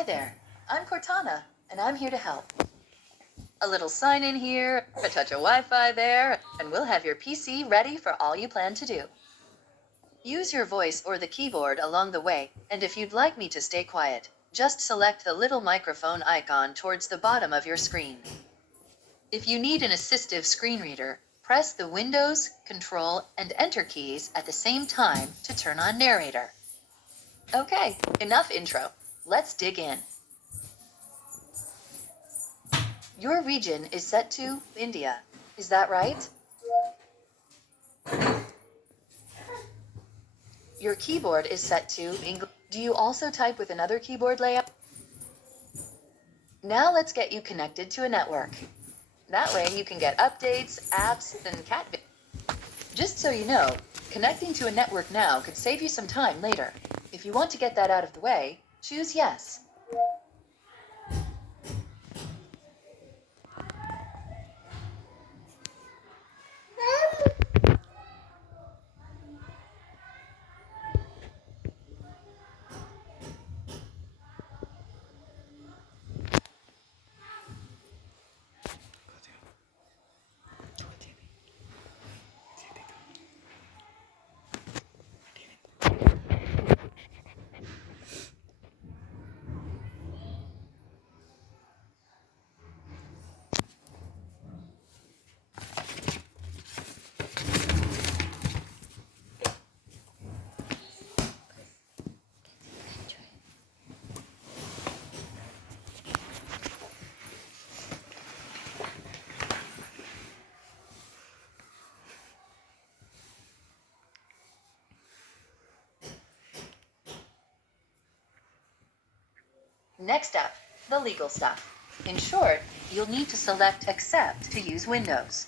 Hi there, I'm Cortana, and I'm here to help. A little sign in here, a touch of Wi-Fi there, and we'll have your PC ready for all you plan to do. Use your voice or the keyboard along the way, and if you'd like me to stay quiet, just select the little microphone icon towards the bottom of your screen. If you need an assistive screen reader, press the Windows, Control, and Enter keys at the same time to turn on narrator. Okay, enough intro. Let's dig in. Your region is set to India. Is that right? Your keyboard is set to English. Do you also type with another keyboard layout? Now let's get you connected to a network. That way you can get updates, apps, and cat videos. Just so you know, connecting to a network now could save you some time later. If you want to get that out of the way, choose yes. Next up, the legal stuff. In short, you'll need to select Accept to use Windows.